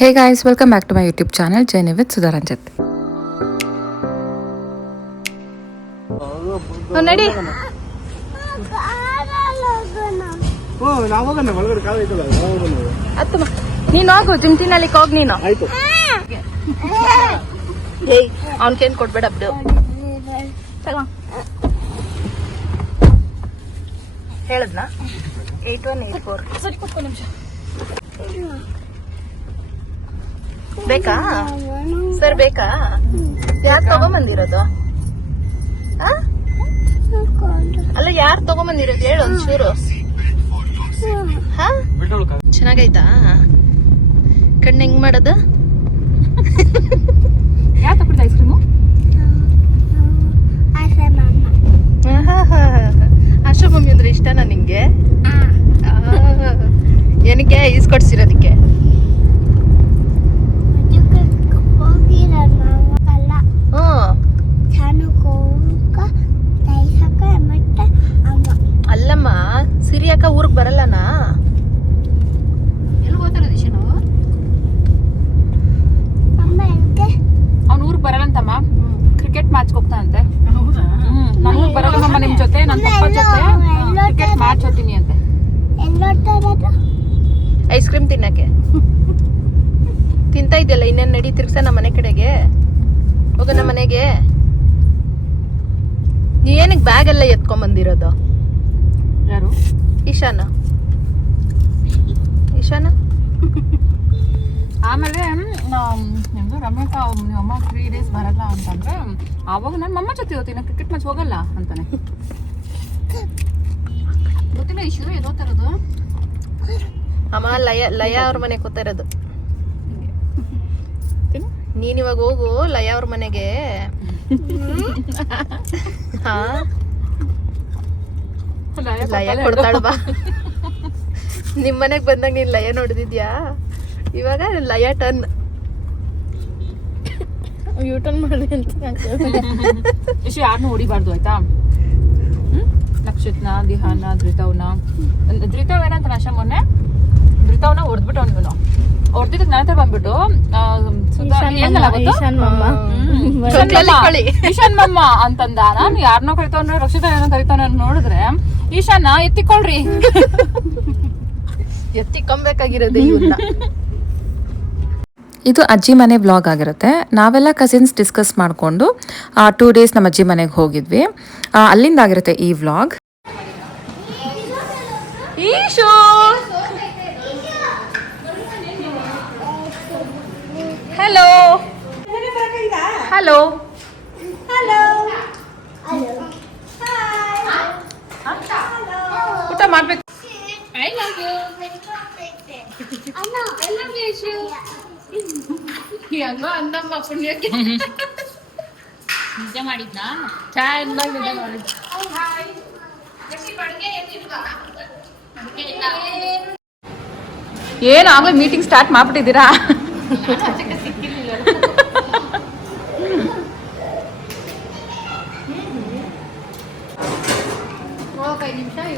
Hey guys, welcome back to my YouTube channel Journey with Sudharanjit. ನಡಿ ನೀನು ಹೋಗು ತಿಂತಿನಲ್ಲಿ ಹೋಗ್ ನೀನು ಅವನ್ಕೇನ್ ಕೊಡ್ಬೇಡ ಬಿಡು ಹೇಳದ್ನಾ 8184 ಬೇಕಾ ಸರ್ ಬೇಕಾ ಯಾಕೆ ತಗೊಂಬಂದಿರೋದು ಅಲ್ಲ ಯಾರು ತಗೊಂಬಂದಿರೋದು ಹೇಳು ಒಂಚೂರು ಚೆನ್ನಾಗೈತಾ ಕಣ್ಣು ಹೆಂಗ್ ಮಾಡೋದು ಯಾಕೆ ತಗೊಳ್ತಾ ಐಸ್ ಕ್ರೀಮು ಆಶಾ ಮಮ್ಮಿ ಅಂದ್ರೆ ಇಷ್ಟನಾ ನಿಂಗೆ ಏನಕ್ಕೆ ಈಸ್ಕೊಡ್ಸಿರೋದಕ್ಕೆ ಅಲ್ಲಮ್ಮ ಸಿರಿಯಾಕ ಊರಿಗೆ ಬರಲ್ಲನಾ ಎಲ್ಲಿ ಹೋಗ್ತಾರ ದಿಶಾ ನಾವು ಅವ್ನ ಊರಿಗೆ ಬರಲ್ಲಂತಮ್ಮ ಕ್ರಿಕೆಟ್ ಮ್ಯಾಚ್ ಹೋಗ್ತಾನಂತೆ ನಾನು ಊರಿಗೆ ಬರಲ್ಲಮ್ಮ ನಿಮ್ ಜೊತೆ ನನ್ನ ಪಪ್ಪ ಜೊತೆ ಕ್ರಿಕೆಟ್ ಮ್ಯಾಚ್ ಹೋಗ್ತೀನಿ ಅಂತೆ ಐಸ್ ಕ್ರೀಮ್ ತಿನ್ನಕ್ಕೆ ತಿಂತಾ ಇದೆಯಲ್ಲ ಇನ್ನೇನು ನಡಿ ತಿರ್ಗ್ಸ ನಮ್ಮ ಮನೆ ಕಡೆಗೆ ಹೋಗ ನಮ್ಮ ಮನೆಗೆ ನೀ ಏನಕ್ಕೆ ಬ್ಯಾಗ್ ಎಲ್ಲ ಎತ್ಕೊಂಡ್ ಬಂದಿರೋದು ಯಾರು ಈಶಾನ ಆಮೇಲೆ ರಮ್ಯಾ ಅಮ್ಮ 3 days ಬರಲ್ಲ ಅಂತಂದ್ರೆ ಆವಾಗ ನಾನು ಮಮ್ಮ ಜೊತೆ ಹೋಗ್ತೀನಿ ಕ್ರಿಕೆಟ್ ಮ್ಯಾಚ್ ಹೋಗಲ್ಲ ಅಂತಾನೆ ಗೊತ್ತಿಲ್ಲ ಇಶ್ಯೂ ಏನೋ ತರೋದು ಅಮ್ಮ ಲಯ ಅವ್ರ ಮನೆಗೆ ಕೂತಾ ಇರೋದು ನೀನ್ ಇವಾಗ ಹೋಗು ಲಯ ಅವ್ರ ಮನೆಗೆ ಹಾ ಲಯ ಕೊಡ್ತಾಳ ಬಾ ನಿಮ್ ಮನೆಗ್ ಬಂದಾಗ ನೀನ್ ಲಯ ನೋಡಿದ್ಯಾ ಇವಾಗ ಲಯ ಟರ್ನ್ ಯೂಟರ್ನ್ ಮಾಡಿ ಅಂತ ಇಶ್ಯೂ ಯಾರನ್ನೂ ಹೊಡಿಬಾರ್ದು ಆಯ್ತಾ ನಕ್ಷತ್ನ ದಿಹಾನ ಧೃತವ್ ಏನಂತ ನಾಶ ಮೊನ್ನೆ ಧೃತವ್ನ ಹೊಡೆದ್ಬಿಟ್ಟು ಅವನು ಹೊಡೆದಿದ್ದಕ್ಕೆ ನನ್ನ ಹತ್ರ ಬಂದ್ಬಿಟ್ಟು ಈಶಾನ್ ಮಮ್ಮ ಅಂತಂದ ನಾನು ಯಾರನ್ನೋ ಕರಿತಾವ್ ರಕ್ಷಿತ ಏನೋ ಕರಿತಾವ ನೋಡಿದ್ರೆ ಈಶಾನ ಎತ್ತಿಕೊಳ್ರಿ ಎತ್ತಿಕೊಂಬೇಕಾಗಿರೋದು ಇವನ್ನ ಇದು ಅಜ್ಜಿ ಮನೆ ವ್ಲಾಗ್ ಆಗಿರುತ್ತೆ. ನಾವೆಲ್ಲ ಕಸಿನ್ಸ್ ಡಿಸ್ಕಸ್ ಮಾಡಿಕೊಂಡು 2 days ನಮ್ಮ ಅಜ್ಜಿ ಮನೆಗೆ ಹೋಗಿದ್ವಿ. ಅಲ್ಲಿಂದ ಆಗಿರುತ್ತೆ ಈ ವ್ಲಾಗ್. ಈಶು ಹಲೋ ಹಲೋ ಊಟ ಮಾಡ್ಬೇಕು ಹಂಗೋ ಅಂದಮ್ಮ ಪುಣ್ಯಕ್ಕೆ ನಿಜ ಮಾಡಿದ್ನಾ ಚೆನ್ನಾಗಿ ನಿಜ ಮಾಡಿದ್ ಏನು ಆಗ್ಲೇ ಮೀಟಿಂಗ್ ಸ್ಟಾರ್ಟ್ ಮಾಡ್ಬಿಟ್ಟಿದ್ದೀರಾ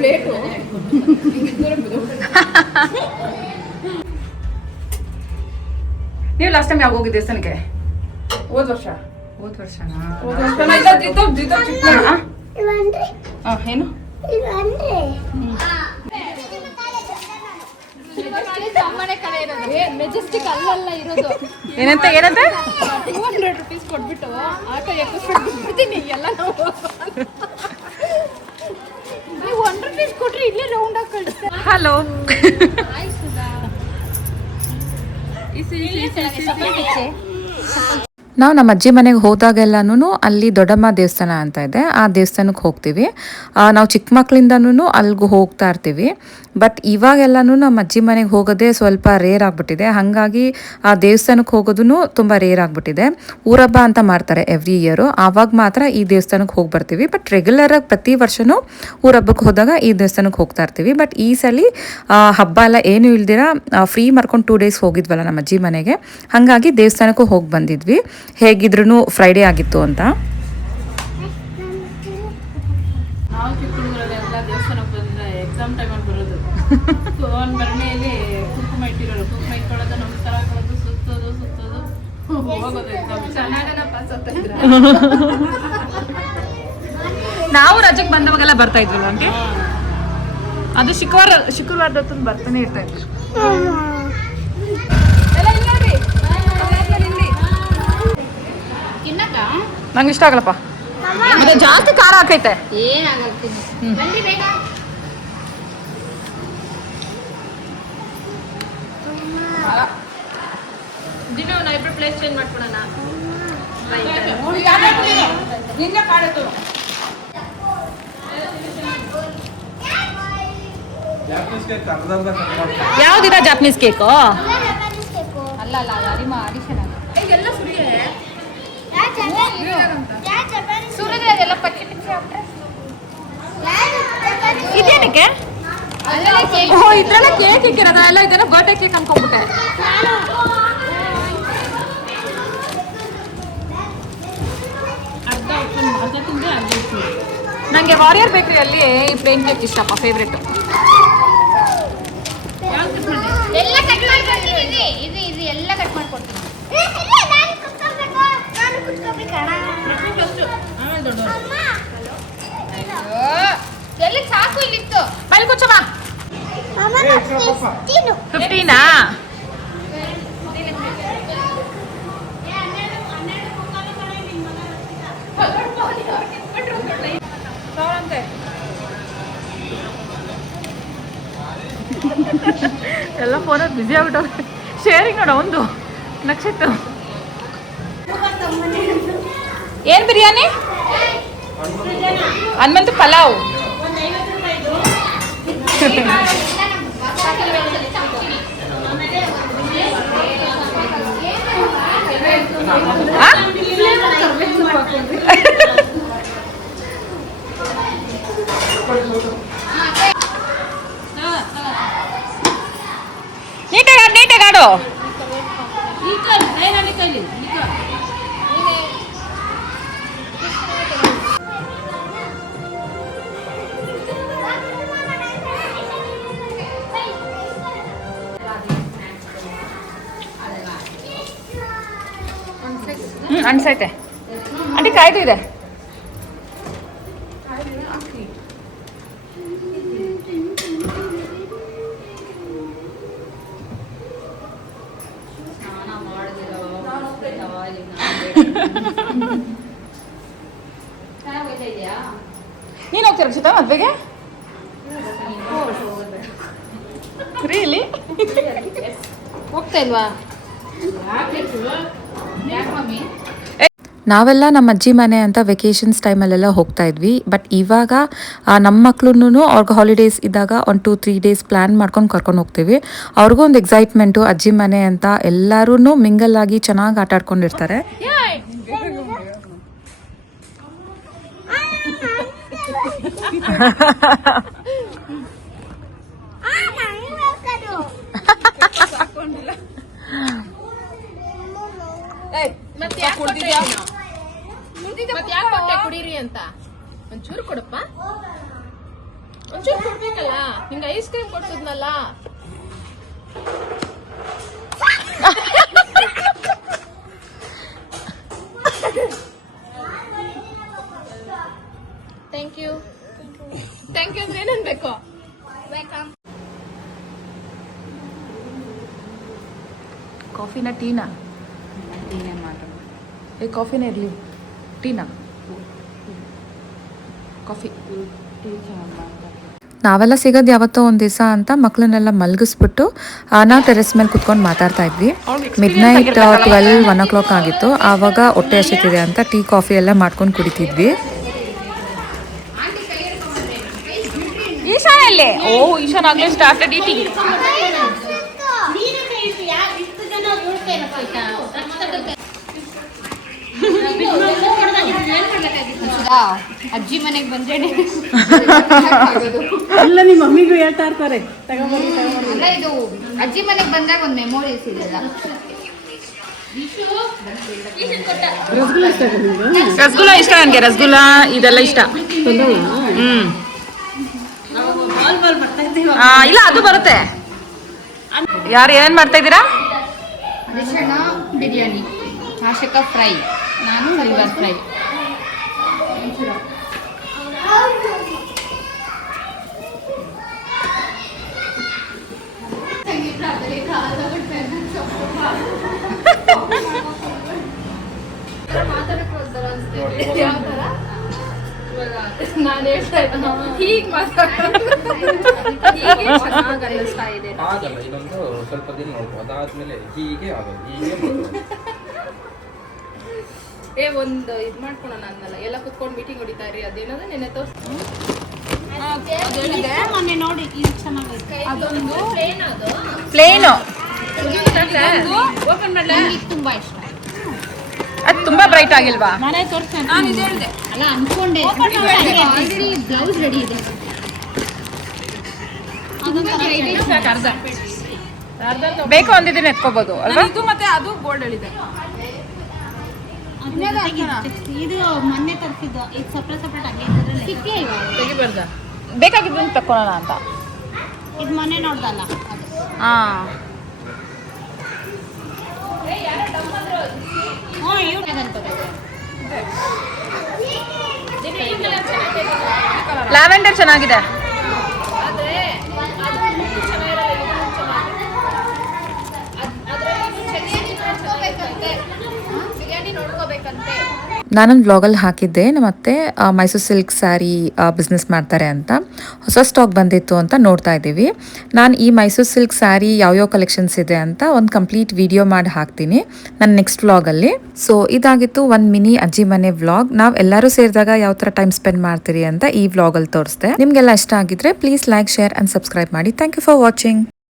ಪ್ಲೇಟು ನೀವು ಲಾಸ್ಟ್ ಟೈಮ್ ಯಾವಾಗ ಹೋಗಿದ್ದೆ ದೇವಸ್ಥಾನಕ್ಕೆ ಹೋದ ವರ್ಷನಾ ಏನು ಮೆಜೆಸ್ಟಿಕ್ ಅಲ್ಲಲ್ಲ ಇರೋದು ಏನಂತ 200 rupees ಕೊಟ್ಬಿಟ್ಟು ಆಟೋ ಎಕ್ಕಿಸ್ಬಿಡ್ತೀನಿ ಎಲ್ಲ ನಾವು ನೀವು 1 rupees ಕೊಟ್ರೆ ಇಲ್ಲೇ ರೌಂಡ್ ಆಗಿ ಕಳಿಸ್ತಾರೆ ಹಲೋ ನಾವು ನಮ್ಮ ಅಜ್ಜಿ ಮನೆಗೆ ಹೋದಾಗೆಲ್ಲನೂ ಅಲ್ಲಿ ದೊಡ್ಡಮ್ಮ ದೇವಸ್ಥಾನ ಅಂತ ಇದೆ, ಆ ದೇವಸ್ಥಾನಕ್ಕೆ ಹೋಗ್ತೀವಿ. ನಾವು ಚಿಕ್ಕ ಮಕ್ಕಳಿಂದನೂ ಅಲ್ಲಿಗೂ ಹೋಗ್ತಾ ಇರ್ತೀವಿ. ಬಟ್ ಇವಾಗೆಲ್ಲನೂ ನಮ್ಮ ಅಜ್ಜಿ ಮನೆಗೆ ಹೋಗೋದೇ ಸ್ವಲ್ಪ ರೇರ್ ಆಗಿಬಿಟ್ಟಿದೆ. ಹಾಗಾಗಿ ಆ ದೇವಸ್ಥಾನಕ್ಕೆ ಹೋಗೋದೂ ತುಂಬ ರೇರ್ ಆಗಿಬಿಟ್ಟಿದೆ. ಊರಬ್ಬ ಅಂತ ಮಾಡ್ತಾರೆ ಎವ್ರಿ ಇಯರು, ಆವಾಗ ಮಾತ್ರ ಈ ದೇವಸ್ಥಾನಕ್ಕೆ ಹೋಗಿ ಬರ್ತೀವಿ. ಬಟ್ ರೆಗ್ಯುಲರಾಗಿ ಪ್ರತಿ ವರ್ಷವೂ ಊರಬ್ಬಕ್ಕೆ ಹೋದಾಗ ಈ ದೇವಸ್ಥಾನಕ್ಕೆ ಹೋಗ್ತಾ ಇರ್ತೀವಿ. ಬಟ್ ಈ ಸಲ ಹಬ್ಬ ಎಲ್ಲ ಏನೂ ಇಲ್ದಿರ ಫ್ರೀ ಮಾಡ್ಕೊಂಡು 2 days ಹೋಗಿದ್ವಲ್ಲ ನಮ್ಮ ಅಜ್ಜಿ ಮನೆಗೆ, ಹಾಗಾಗಿ ದೇವಸ್ಥಾನಕ್ಕೂ ಹೋಗಿ ಬಂದಿದ್ವಿ. ಹೇಗಿದ್ರೂ ಫ್ರೈಡೇ ಆಗಿತ್ತು ಅಂತ. ನಾವು ಚಿಕ್ಕ ಹುಡುಗರೆಲ್ಲ ದೇವಸ್ಥಾನಕ್ಕೆ ಬಂದ್ರೆ ಎಕ್ಸಾಮ್ ಟೈಮಲ್ಲಿ ಬರೋದು. ಒಂದು ಬರಣೆಯಲ್ಲಿ ಕುಂಕುಮ ಇಟ್ಟಿರೋರು, ಕುಂಕುಮ ಇಟ್ಕೊಳ್ಳೋದು, ನಮಸ್ಕಾರ ಹಾಕೋದು, ನಾವು ರಜೆಗೆ ಬಂದವಾಗೆಲ್ಲ ಬರ್ತಾ ಇದ್ವಲ್ಲ ನಮಗೆ. ಅದು ಶುಕ್ರವಾರದ ಹೊತ್ತು ಬರ್ತಾನೆ ಇರ್ತಾ ಇದ್ರು. ನಂಗೆ ಇಷ್ಟ ಆಗಲ್ಲಪ್ಪ, ಮತ್ತೆ ಜಾಸ್ತಿ ಖಾರ ಹಾಕೈತೆ. ಇಬ್ರು ಪ್ಲೇಸ್ ಚೇಂಜ್ ಮಾಡ್ಕೊಳೋಣ. ಯಾವ್ದಿರ ಜಾಪನೀಸ್ ಕೇಕು? ಅಲ್ಲ ಸುರಿದ್ರೆ ಅದೆಲ್ಲ ಪಚ್ಚಿ ಪಿಚ್ಚಿ ಆಗ್ತದೆ. ಇದೇನಕ್ಕೆ? ಇದ್ರೆಲ್ಲ ಕೇಕ್ ಇಕ್ಕಿರೋದ? ಎಲ್ಲ ಇದೆಲ್ಲ ಬರ್ಡೇ ಕೇಕ್ ಅನ್ಕೊಂಡ್ಬಿಟ್ಟೆ. ನಂಗೆ ವಾರಿಯರ್ ಬೇಕರಿಯಲ್ಲಿ ಈ ಪ್ಲೇನ್ ಕೇಕ್ ಇಷ್ಟಪ್ಪ, ಫೇವ್ರೆಟ್. ಎಲ್ಲ ಕಟ್ ಮಾಡ್ಕೊಡ್ತೀನಿ. ಇದು ಎಲ್ಲ ಕಟ್ ಮಾಡ್ಕೊಡ್ತೀನಿ. ಎಲ್ಲಿ ಸಾಕು ಇಲ್ಲಿತ್ತು. ಬೈಲ್ ಕುಚ್ಚಮ್ಮ. 15 ಎಲ್ಲ ಫೋನಲ್ಲಿ ಬ್ಯುಸಿ ಆಗ್ಬಿಟ್ಟವ್ರೆ. ಶೇರಿಂಗ್ ನೋಡ ಒಂದು ನಕ್ಷತ್ರ. ಏನ್ ಬಿರಿಯಾನಿ? ಹನುಮಂತು ಪಲಾವ್. ನೀಟಾಗಿ ಆಡು. ಅನ್ಸೈತೆ ಆಂಟಿ, ಕಾಯ್ದು ಇದೆ. ನೀನು ಹೋಗ್ತೀರ ರಕ್ಷಿತಾ ಮದ್ವೆಗೆ? ರಿಯಲಿ? ಹೋಗ್ತಾ ಇಲ್ವಾ? ನಾವೆಲ್ಲ ನಮ್ಮ ಅಜ್ಜಿ ಮನೆ ಅಂತ ವೆಕೇಷನ್ಸ್ ಟೈಮಲ್ಲೆಲ್ಲ ಹೋಗ್ತಾ ಇದ್ವಿ. ಬಟ್ ಇವಾಗ ನಮ್ಮ ಮಕ್ಳು ಅವ್ರಿಗೆ ಹಾಲಿಡೇಸ್ ಇದ್ದಾಗ 1-2-3 ಡೇಸ್ ಪ್ಲ್ಯಾನ್ ಮಾಡ್ಕೊಂಡು ಕರ್ಕೊಂಡು ಹೋಗ್ತೀವಿ. ಅವ್ರಿಗೂ ಒಂದು ಎಕ್ಸೈಟ್ಮೆಂಟು, ಅಜ್ಜಿ ಮನೆ ಅಂತ ಎಲ್ಲರೂ ಮಿಂಗಲ್ ಆಗಿ ಚೆನ್ನಾಗಿ ಆಟ ಆಡ್ಕೊಂಡಿರ್ತಾರೆ. ಮತ್ತೆ ಯಾಕೆ ಕುಡೀರಿ ಅಂತ ಒಂಚೂರು ಕೊಡಪ್ಪ. ಒಂಚೂರು ಕೊಡ್ಬೇಕಲ್ಲ, ನಿಂಗೆ ಐಸ್ ಕ್ರೀಮ್ ಕೊಡ್ಸದ್ನಲ್ಲ. ಥ್ಯಾಂಕ್ ಯು ಅಂದ್ರೆ ಏನನ್ಬೇಕು? ವೆಲ್ಕಮ್. ಕಾಫಿನ ಟೀನಾ? ಕಾಫಿನೇ ಇರಲಿ, ಟೀನಾ? ಕಾಫಿ. ನಾವೆಲ್ಲ ಸಿಗೋದು ಯಾವತ್ತೋ ಒಂದು ದಿವಸ ಅಂತ ಮಕ್ಕಳನ್ನೆಲ್ಲ ಮಲಗಿಸ್ಬಿಟ್ಟು ನಾವು ಟೆರೆಸ್ ಮೇಲೆ ಕುತ್ಕೊಂಡು ಮಾತಾಡ್ತಾ ಇದ್ವಿ. ಮಿಡ್ನೈಟ್ 12-1 o'clock ಆಗಿತ್ತು. ಆವಾಗ ಹೊಟ್ಟೆ ಹಸಿತಿದೆ ಅಂತ ಟೀ ಕಾಫಿ ಎಲ್ಲ ಮಾಡ್ಕೊಂಡು ಕುಡಿತಿದ್ವಿ. ಈಶಾನ್ ಅಲ್ಲೇ? ಓ, ಈಶಾನ್ ಆಗ್ಲೇ ಸ್ಟಾರ್ಟೆಡ್ ಈಟಿಂಗ್. ಅಜ್ಜಿ ಮನೆಗೆ ಬಂದ್ರೆ ಅಲ್ಲ, ನಿಮ್ಮ ಮಮ್ಮಿಗೂ ಹೇಳ್ತಾ ಇರ್ತಾರೆ ತಗೊಂಬರ್ರಿ. ಅಲ್ಲ, ಇದು ಅಜ್ಜಿ ಮನೆಗೆ ಬಂದಾಗ ಒಂದು ಮೆಮೊರೀಸ್ ಇದೆಲ್ಲ. ರಸಗುಲ್ಲ ಇಷ್ಟ ನನಗೆ. ರಸಗುಲ್ಲ ಇದೆಲ್ಲ ಇಷ್ಟ. ಇಲ್ಲ, ಅದು ಬರುತ್ತೆ. ಯಾರು ಏನ್ ಮಾಡ್ತಾ ಇದ್ದೀರಾ? ಬಿರಿಯಾನಿ. ಆಶಿಕಾ ಫ್ರೈ, ನಾನು ಲಿವರ್ ಫ್ರೈ. ನಾನು ಹೇಳ್ತಾ ಇದ್ದೀನಿ ಹೀಗೆ ಅನ್ನಿಸ್ತಾ ಇದೆ. ಆಗಲ್ಲ, ಇನ್ನೊಂದು ಸ್ವಲ್ಪ ದಿನ ನೋಡ್ಕೊ, ಅದಾದ್ಮೇಲೆ ಹೀಗೆ ಆಗೋದು, ಹೀಗೆ ಮಾಡೋದು. ಒಂದು ಇದು ಮಾಡ್ಕೊಳೋಣ ಅನ್ನಲ್ಲ, ಎಲ್ಲ ಕುತ್ಕೊಂಡು ಮೀಟಿಂಗ್ ಹೊಡಿತಾ ಇರಿ. ಅದೇನದು ನೆನೆ ತೋರಿಸ್ತೀನಿ. ಮೊನ್ನೆ ನೋಡಿ ಇದು ಚೆನ್ನಾಗಿದೆ. ಅದೊಂದು ಪ್ಲೇನು ಓಪನ್ ಮಾಡಲ, ತುಂಬಾ ಇಷ್ಟ. ಅದು ತುಂಬಾ ಬ್ರೈಟ್ ಆಗಿಲ್ವಾ? ಮನೆ ತೋರಿಸ್ತೀನಿ. ನಾನು ಇದು ಹೇಳಿದೆ ಅಲ್ಲ ಅನ್ಕೊಂಡೆ. ಆಲ್ರೆಡಿ ಬ್ಲೌಸ್ ರೆಡಿ ಇದೆ. ಬೇಕು ಅಂದಿದ್ದೀನಿ ಎತ್ಕೋಬಹುದು ಅಲ್ವಾ? ಇದು ಮತ್ತೆ ಅದು ಗೋಲ್ಡ್ ಹೇಳಿದೆ. ಇದು ಮೊನ್ನೆ ತರಿಸಿದ್ದು, ಇದು ಸಪ್ರೇಟ್ ಆಗಿ ಸಿಕ್ಕೇ ಇವಾಗ ಬೇಕಾಗಿದ್ದು ತಕ್ಕೊಳ್ಳೋಣ ಅಂತ. ಇದು ಮೊನ್ನೆ ನೋಡ್ದಲ್ಲ ಅದು. ಲ್ಯಾವೆಂಡರ್ ಚೆನ್ನಾಗಿದೆ. ನಾನೊಂದು ವ್ಲಾಗಲ್ಲಿ ಹಾಕಿದ್ದೆ ನಮ್ಮತ್ತೆ ಮೈಸೂರು ಸಿಲ್ಕ್ ಸ್ಯಾರಿ ಬಿಸ್ನೆಸ್ ಮಾಡ್ತಾರೆ ಅಂತ. ಹೊಸ ಸ್ಟಾಕ್ ಬಂದಿತ್ತು ಅಂತ ನೋಡ್ತಾ ಇದ್ದೀವಿ. ನಾನು ಈ ಮೈಸೂರು ಸಿಲ್ಕ್ ಸ್ಯಾರಿ ಯಾವ್ಯಾವ ಕಲೆಕ್ಷನ್ಸ್ ಇದೆ ಅಂತ ಒಂದು ಕಂಪ್ಲೀಟ್ ವಿಡಿಯೋ ಮಾಡಿ ಹಾಕ್ತೀನಿ ನನ್ನ ನೆಕ್ಸ್ಟ್ ವ್ಲಾಗಲ್ಲಿ. ಸೊ ಇದಾಗಿತ್ತು ಒಂದು ಮಿನಿ ಅಜ್ಜಿ ಮನೆ ವ್ಲಾಗ್. ನಾವು ಎಲ್ಲರೂ ಸೇರಿದಾಗ ಯಾವ ಥರ ಟೈಮ್ ಸ್ಪೆಂಡ್ ಮಾಡ್ತೀರಿ ಅಂತ ಈ ವ್ಲಾಗಲ್ಲಿ ತೋರಿಸ್ದೆ. ನಿಮಗೆಲ್ಲ ಇಷ್ಟ ಆಗಿದ್ರೆ please like, share and subscribe ಮಾಡಿ. Thank you for watching.